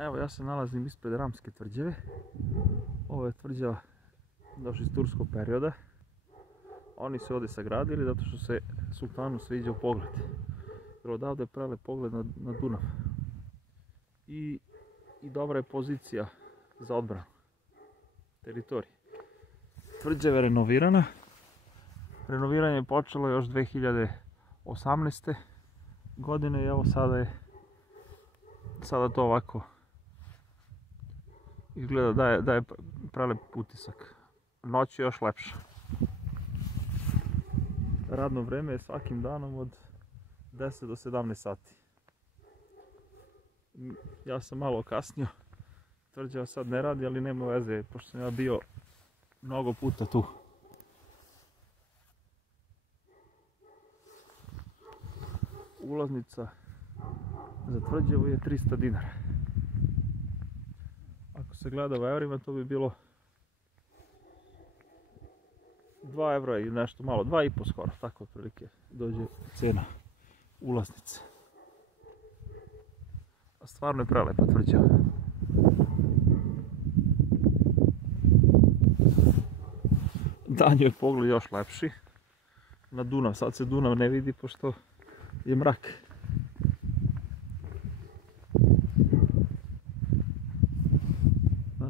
Evo, ja se nalazim ispred Ramske tvrđave. Ovo je tvrđava došla iz turskog perioda. Oni su ovdje sagradili zato što se sultanu sviđao pogled. Jer odavde je prelep pogled na Dunav. I dobra je pozicija za odbranu teritorije. Tvrđava je renovirana. Renoviranje je počelo još 2018. godine i evo sada to ovako izgleda da je prelep utisak. Noć je još lepša. Radno vrijeme je svakim danom od 10 do 17 sati. Ja sam malo kasnio. Tvrđava sad ne radi, ali nema veze, pošto sam ja bio mnogo puta tu. Ulaznica za tvrđavu je 300 dinara. Ako se gleda u evrima, to bi bilo 2 evra i nešto malo, 2,5 skoro, tako otprilike dođe cena ulaznice. A stvarno je prelepa tvrđava. Dan je pogled još lepši na Dunav. Sad se Dunav ne vidi pošto je mrak.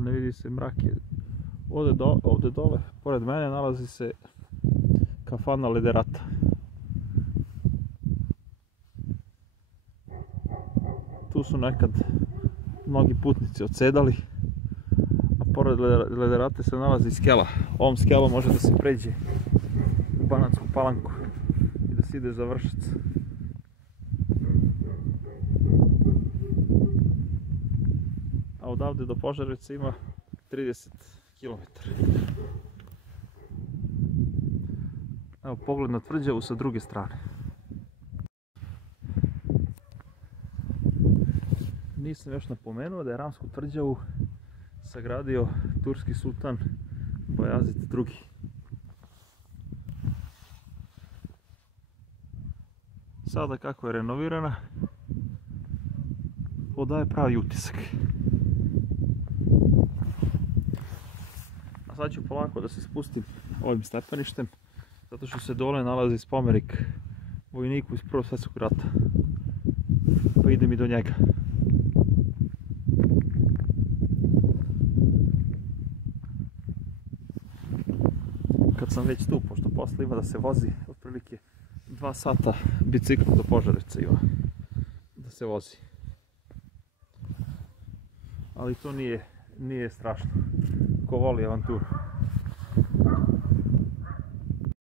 Ne vidi se mrak. Ovdje dole, pored mene, nalazi se kafana Lederata. Tu su nekad mnogi putnici odsedali, a pored Lederate se nalazi skela. Ovom skelom može da se pređe u Banatsku Palanku i da se ide za Vršac. A odavde do Požarevca ima 30 km. Evo pogled na tvrđavu sa druge strane. Nisam još napomenuo da je Ramsku tvrđavu sagradio turski sultan Bajazid II. Sada kako je renovirana, odaje pravi utisak. A sad ću polako da se spustim ovim stepeništem, zato što se dole nalazi spomenik vojniku iz Prvog svjetskog rata. Pa idem i do njega. Kad sam već tu, pošto posle ima da se vozi otprilike 2 sata biciklom do Požarevca ima da se vozi. Ali to nije strašno. Ko voli avanturu.